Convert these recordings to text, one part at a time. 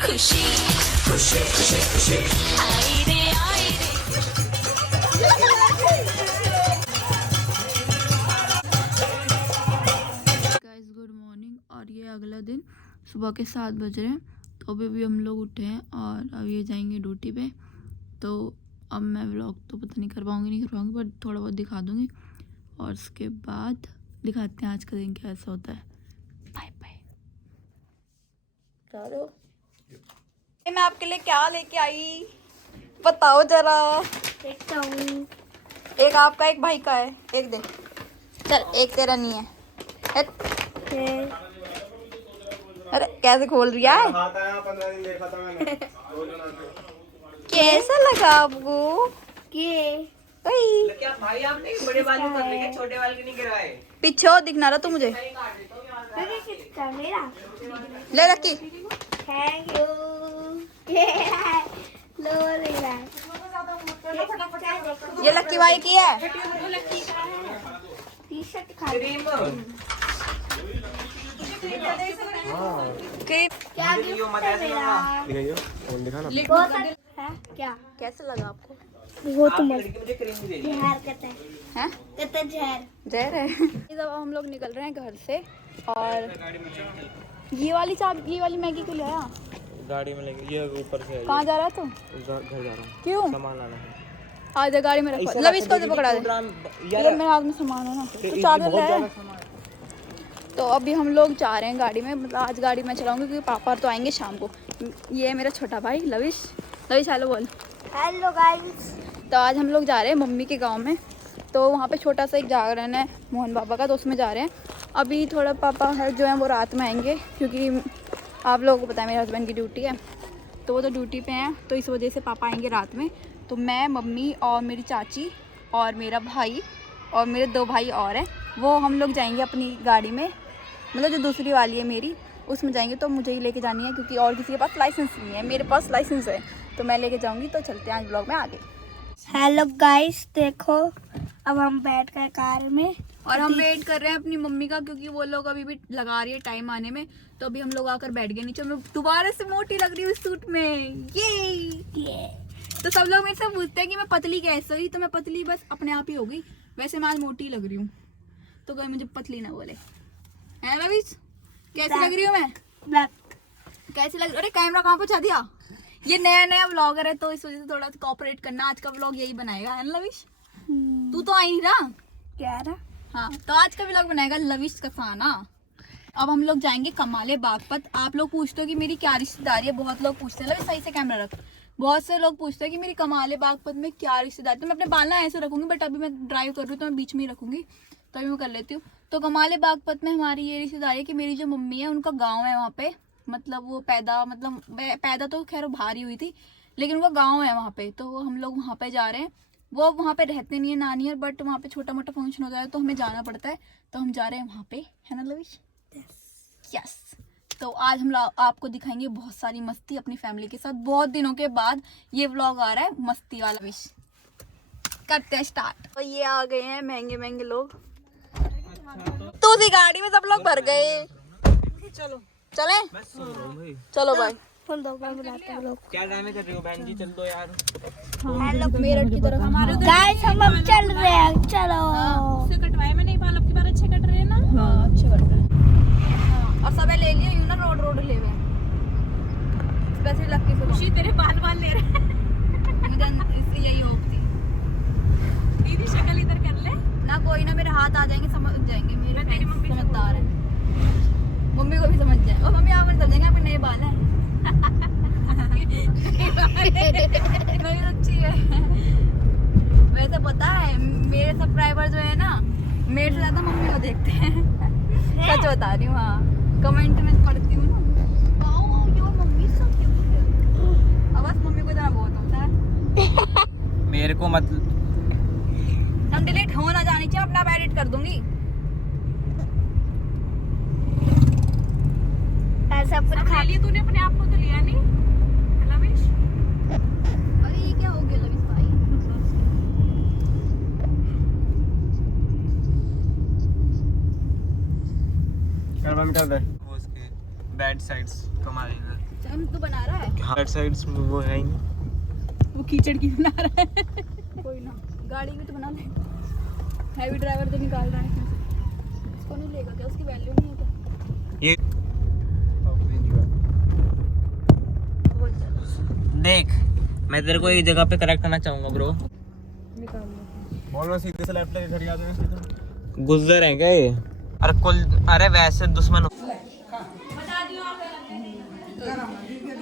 खुशी खुशी खुशी खुशी आई रे गाइस गुड मॉर्निंग। और ये अगला दिन सुबह के 7 बज रहे हैं। तो अभी हम लोग उठे हैं और अब ये जाएंगे ड्यूटी पे। तो अब मैं व्लॉग तो पता नहीं कर पाऊँगी बट थोड़ा बहुत दिखा दूँगी और उसके बाद दिखाते हैं आज का दिन कैसा होता है। Bye bye. मैं आपके लिए क्या लेके आई बताओ जरा। एक आपका एक भाई का है, एक दे। चल एक तेरा नहीं है। अरे कैसे खोल रही है? कैसा लगा आपको? क्या भाई आपने बड़े बाल कर रखे, छोटे बाल के नहीं गिराए? पीछे दिखना रहा तू मुझे। ले रखी। Thank you. ये लक्की भाई की है। टी शर्ट क्रीम क्या गिफ्ट है मेरा? क्या कैसे लगा आपको? वो तो मुझे क्रीम दे दी। जहर कहते हैं। हैं? कहते हैं जहर। जहर है। जब हम लोग निकल रहे हैं घर से और ये वाली मैगी क्यों ले आया? गाड़ी में लेके ये ऊपर से कहाँ जा रहा है तू? घर जा रहा हूँ, क्यों? सामान लाना है। आजा गाड़ी में रखो। लब इसको तो पकड़ा दे। ये मेरे हाथ में सामान है ना, तो चादर ले। तो अभी हम लोग जा रहे हैं गाड़ी में। मतलब आज गाड़ी में चलाऊंगी क्योंकि पापा तो आएंगे शाम को। ये है मेरा छोटा भाई लविश। हेलो बोल। Hello guys. तो आज हम लोग जा रहे हैं मम्मी के गांव में। तो वहाँ पे छोटा सा एक जागरण है मोहन बाबा का, तो उसमें जा रहे हैं। अभी थोड़ा पापा है जो है वो रात में आएंगे क्योंकि आप लोगों को पता है मेरे हस्बैंड की ड्यूटी है, तो वो तो ड्यूटी पे हैं, तो इस वजह से पापा आएंगे रात में। तो मैं, मम्मी और मेरी चाची और मेरा भाई और मेरे 2 भाई और हैं, वो हम लोग जाएंगे अपनी गाड़ी में। मतलब जो दूसरी वाली है मेरी, उसमें जाएंगे। तो मुझे ही लेके जानी है क्योंकि और किसी के पास लाइसेंस नहीं है। मेरे पास लाइसेंस है तो मैं लेके जाऊँगी। तो चलते हैं आज ब्लॉग में आगे। हेलो गाइस, देखो अब हम बैठ गए कार में और हम वेट कर रहे हैं अपनी मम्मी का क्योंकि वो लोग अभी भी लगा रही है टाइम आने में। तो अभी हम लोग आकर बैठ गए नीचे। मैं दोबारा से मोटी लग रही हूँ इस सूट में। ये तो सब लोग मेरे से पूछते हैं कि मैं पतली कैसे हुई, तो मैं पतली बस अपने आप ही हो गई। वैसे मैं आज मोटी लग रही हूँ तो कोई मुझे पतली ना बोले। है लविश? कैसी लग रही हूँ मैं? कैसी लग? अरे कैमरा कहाँ पहुँचा दिया? ये नया व्लॉगर है तो इस वजह से थोड़ा कोऑपरेट करना। आज का व्लॉग यही बनाएगा, है ना लविश? तू तो आई नहीं ना? क्या रहा? हाँ, तो आज का व्लॉग बनाएगा लविश कसाना। अब हम लोग जाएंगे कमाले बागपत। आप लोग पूछते हो कि मेरी क्या रिश्तेदारी है, बहुत लोग पूछते हैं। लविश सही से कैमरा रख। बहुत से लोग पूछते हैं कि मेरी कमाले बागपत में क्या रिश्तेदारी। तो मैं अपने बाल ना ऐसे रखूंगी, बट अभी मैं ड्राइव कर रही हूँ तो मैं बीच में ही रखूंगी, तो अभी मैं कर लेती हूँ। तो कमाले बागपत में हमारी ये रिश्तेदारी है कि मेरी जो मम्मी है उनका गाँव है वहाँ पे। मतलब वो पैदा तो खैर बाहर ही हुई थी, लेकिन उनका गाँव है वहाँ पे। तो हम लोग वहाँ पे जा रहे हैं। वो वहाँ पे रहते नहीं है नानी है, बट वहाँ पे छोटा मोटा फंक्शन होता है तो हमें जाना पड़ता है। तो हम जा रहे हैं वहाँ पे, है ना लविश? यस। तो आज हम आपको दिखाएंगे बहुत सारी मस्ती अपनी फैमिली के साथ। बहुत दिनों के बाद ये व्लॉग आ रहा है मस्ती वाला। विश करते हैं स्टार्ट। तो ये आ गए हैं महंगे लोग। तो उसी गाड़ी में सब लोग भर गए। चलो चलें? चलो भाई। क्या ड्रामे कर रही हो बहन जी? चल दो यार। हेलो मेरठ की तरफ हमारे गाइस हम अब चल रहे हैं, चलो। उससे कटवाए मैंने बाल, अब की बार अच्छे कट रहे हैं ना। हाँ अच्छे कर रहे हैं। और सब ले लिए यूं ना, रोड ले हुए स्पेशली लक्की से। खुशी तेरे बाल ले रहे हैं। मुझे इससे यही होप थी। दीदी शक्ल इधर कर ले ना, कोई ना, मेरे हाथ आ जाएंगे, समझ जाएंगे। मेरे तेरी मम्मी से समझदार है, मम्मी को भी समझ जाए। और मम्मी आप समझ जाएंगे आपके नए बाल हैं। नहीं अच्छी है। वैसे पता है मेरे सब्सक्राइबर जो है ना, मेरे से ज्यादा मम्मी को देखते हैं। सच बता रही हूँ। हाँ, कमेंट में पढ़ती हूँ ना, मम्मी सब क्यूट है। अब बस मम्मी को जरा बहुत होता है। मेरे को मत हम डिलीट हो ना जानी चाहिए, अपना एडिट कर दूंगी। ऐसा कुछ खा लिया तूने अपने आप को, तो लिया नहीं लविश? अरे ये क्या हो गया लविश भाई? कर दे उसके बैड साइड्स। तुम्हारी हम तो बना रहा है, हार्ड साइड्स में वो है ही नहीं। वो कीचड़ की बना रहा है। कोई ना, गाड़ी भी तो बना ले। हैवी ड्राइवर तो निकाल रहा है इसमें से। इसको नहीं लेगा क्या? उसकी वैल्यू नहीं है क्या? ये बहुत ज़्यादा। देख, मैं तेरे को एक जगह पे करेक्ट करना चाहूंगा ब्रो। निकाल लो। बोल रहा सीधे से लेफ्ट लेके घर आ जाए। गुज्जर हैं क्या ये? अरे कुल, अरे वैसे दुश्मन हो।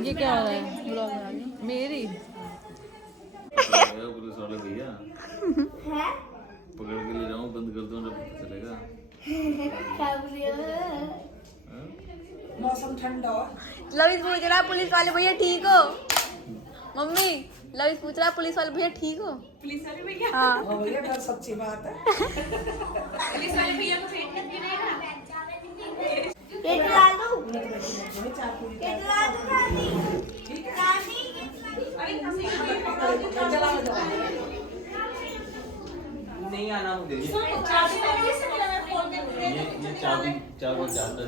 ये क्या हो रहा है? ब्लॉग बना रही हूँ। मेरी पुलिस वाले भैया पकड़ के ले जाऊं, बंद कर दो, जब चलेगा। लविश पूछ रहा पुलिस वाले भैया ठीक हो? मम्मी लविश पूछ रहा पुलिस वाले भैया ठीक हो? पुलिस वाले भैया, हाँ। पुलिस वाले भैया को फेंक करके नहीं ना। नहीं आना मुझे। ये चाबी चाबी चाबी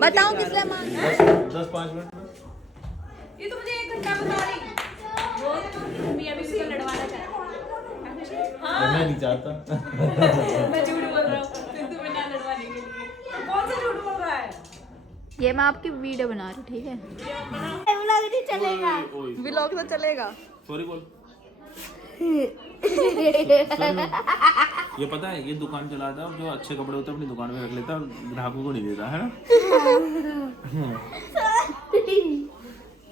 बताओ किसने मार? 10-5 मिनट में। ये तो मुझे 1 घंटा बता रही। वो मम्मी अभी उसको लड़वाना चाहती है। हाँ, मैं नहीं चाहता। मैं झूठ बोल रहा हूँ। सिद्धू में ना लड़वाने के लिए। कौन सा झूठ बोल रहा है? ये मैं आपकी वीडियो बना रही हूँ, ठीक है? व्लॉग नहीं चलेगा। व्लॉग तो चलेगा। सॉरी बोल। ये पता है, ये दुकान चलाता है, जो अच्छे कपड़े होते हैं अपनी दुकान में रख लेता है, ग्राहकों को नहीं देता है ना।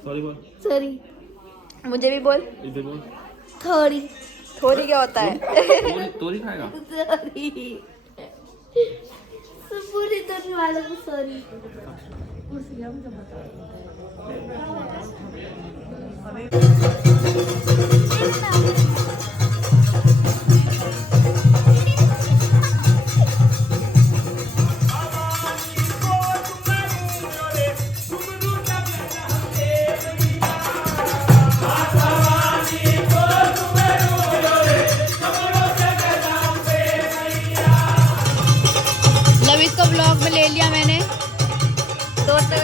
सॉरी बोल। सॉरी। मुझे भी बोल। इधर बोल। थोड़ी थोड़ी क्या होता है? तोरी खाएगा। सॉरी। पूरी दुनिया वालों को सॉरी। लविश को ब्लॉग में ले लिया मैंने। दोस्तों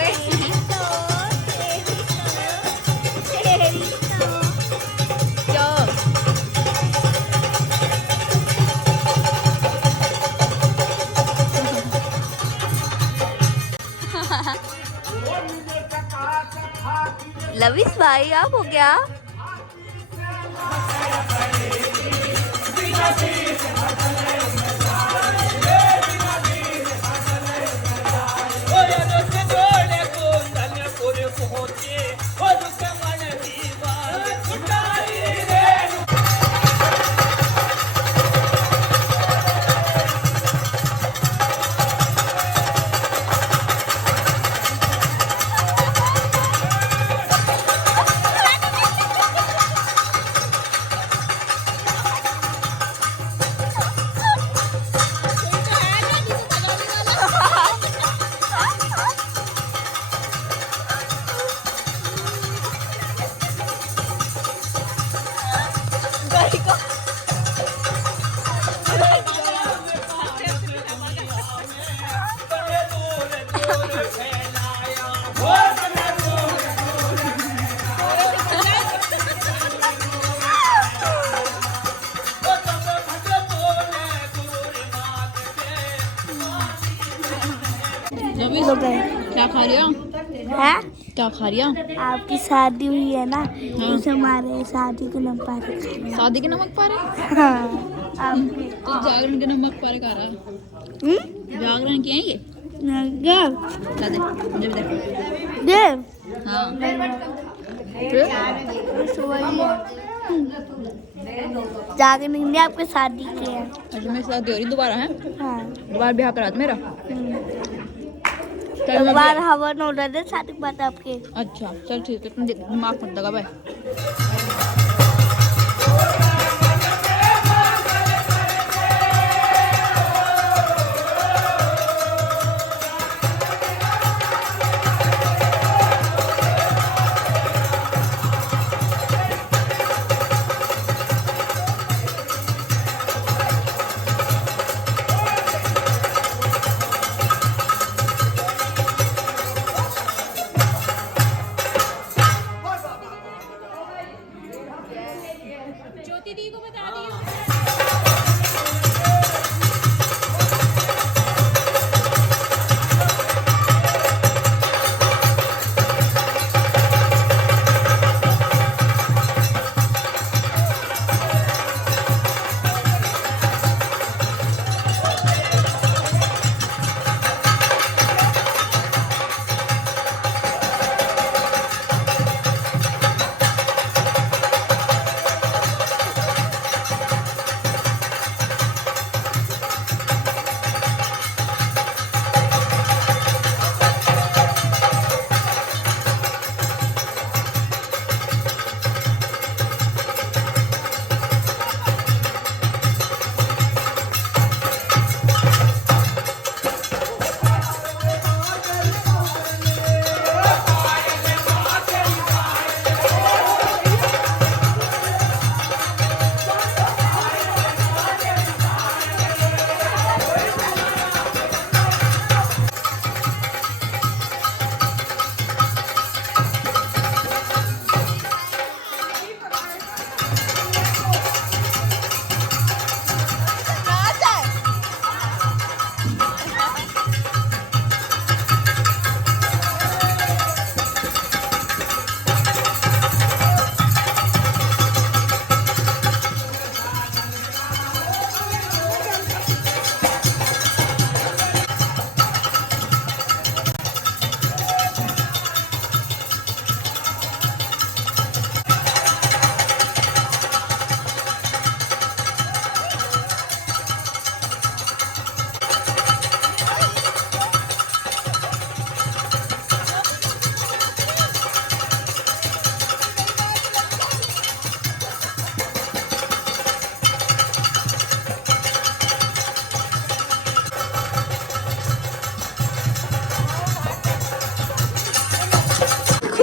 लविश भाई आप हो क्या? क्या खा रही हो? है? क्या खा रही हो? आपकी शादी हुई है ना, इस हमारे शादी के नमक पारे। शादी के नमक पारे? हाँ, आपकी। तो जागरण के नमक पारे खा रहा है। जागरण किए हैं ये? ला दे, मुझे भी दे। देव हाँ। जागरण ने आपके शादी की है। अच्छा मेरी शादी हो रही दोबारा है? हाँ, दोबारा ब्याह करा दे मेरा। एक बार हवन हो रहा था शादी के बाद आपके। अच्छा चल ठीक है, तुम दिमाग मत लगा भाई।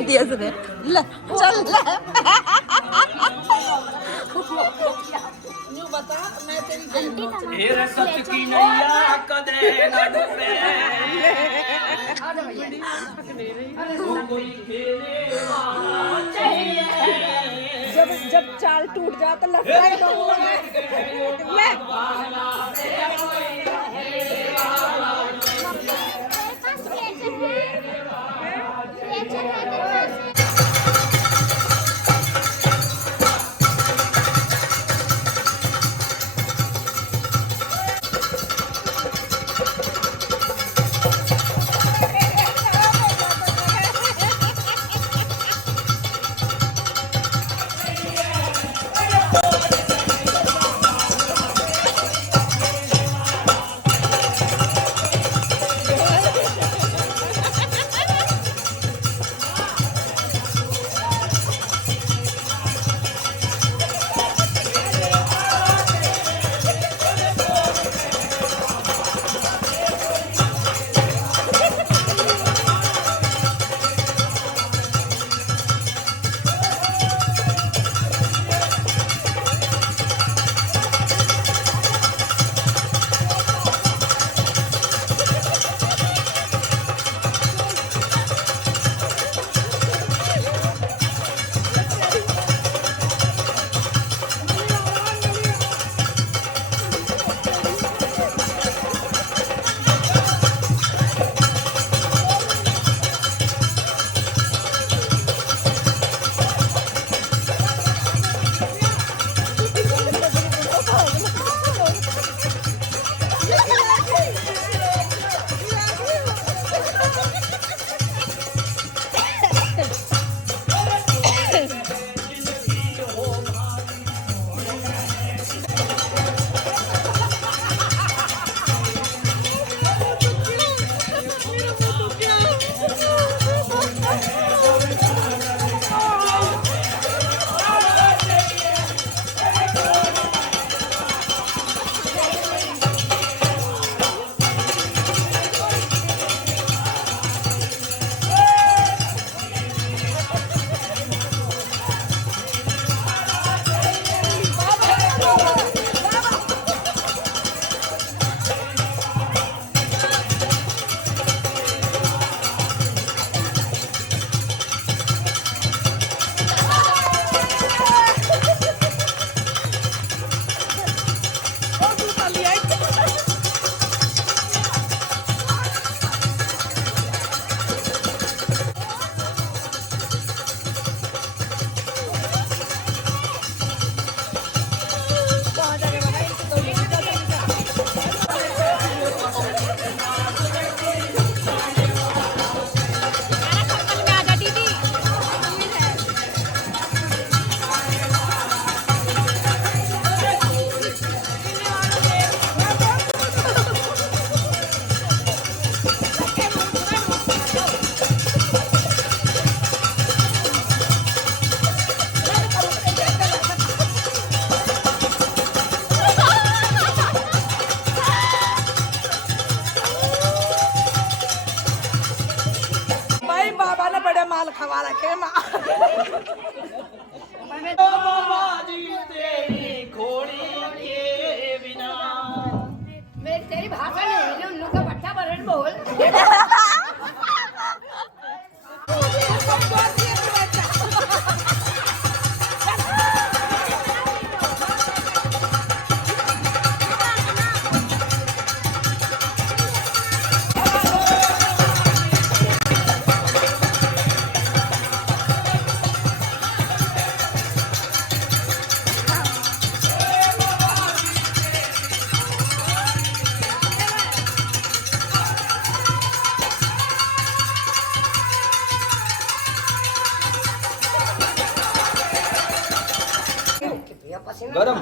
दिया इसने। ले चल ले। जब चाल टूट जाए तो लगता है माल खवा रखे तेरी भाषा नहीं उन लोग का बट्टा बरन बोल गरम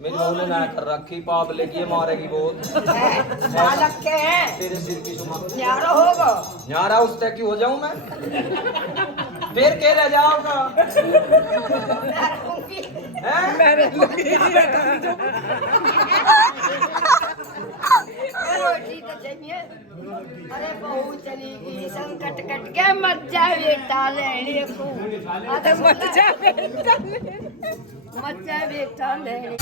मेरी बहू ने ना कर रखी पाप लेके मारेगी बहुत तेरे सिर की सुमा न्यारा होगा न्यारा उस तक की हो जाऊं मैं फिर के रह जाऊंगा रोटी तो चाहिए अरे बहू चली संकट कट के मत जा बेटा लेने को। अरे मत जा बेटा लेने।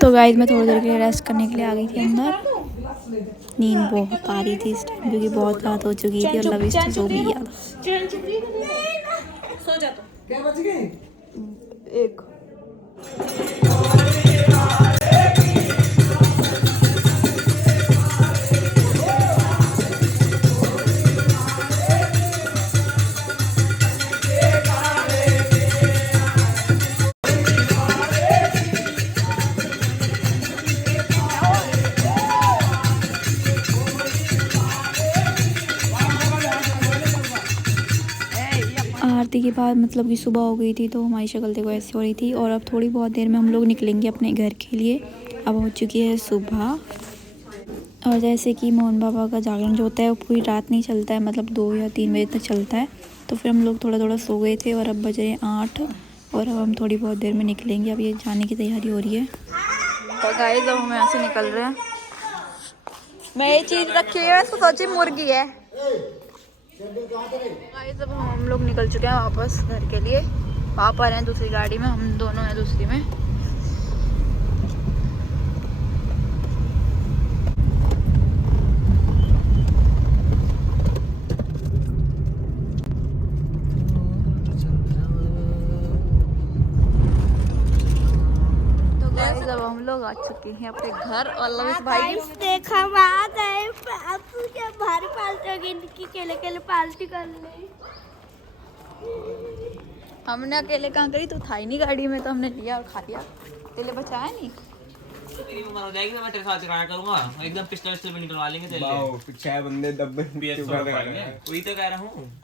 तो गाइस मैं थोड़ी देर के लिए रेस्ट करने के लिए आ गई थी अंदर। नींद बहुत आ रही थी इस टाइम क्योंकि बहुत रात हो चुकी थी और लविश तो सो भी गया था। सो जा तो। क्या बच गए? एक आरती के बाद मतलब कि सुबह हो गई थी तो हमारी शक्ल देखो ऐसी हो रही थी। और अब थोड़ी बहुत देर में हम लोग निकलेंगे अपने घर के लिए। अब हो चुकी है सुबह और जैसे कि मोहन बाबा का जागरण जो होता है वो पूरी रात नहीं चलता है, मतलब 2 या 3 बजे तक चलता है। तो फिर हम लोग थोड़ा थोड़ा सो गए थे और अब बज रहे हैं 8 और अब हम थोड़ी बहुत देर में निकलेंगे। अब ये जाने की तैयारी हो रही है। तो गाइस अब हम यहाँ से निकल रहे हैं। मैं ये चीज़ रखी है तो सोची मुर्गी है। गाइस अब हम लोग निकल चुके हैं वापस घर के लिए। पापा रहे हैं दूसरी गाड़ी में, हम दोनों हैं दूसरी में। तो गाइस अब हम लोग आ चुके हैं अपने घर और लविश भाई देखा बात है आपू के भारी पाल्टी इनकी केले पाल्टी कर ले। हमने अकेले कहाँ करी, तो था ही नहीं गाड़ी में तो हमने लिया और खा लिया। तेले बचाया नहीं। तेरी उम्र हो जाएगी तो मैं तेरे साथ चिराया करूंगा, एकदम पिस्टल भी निकलवा लेंगे तेरे लिए। 6 बंदे दब्बे वही तो कह रहा हूँ।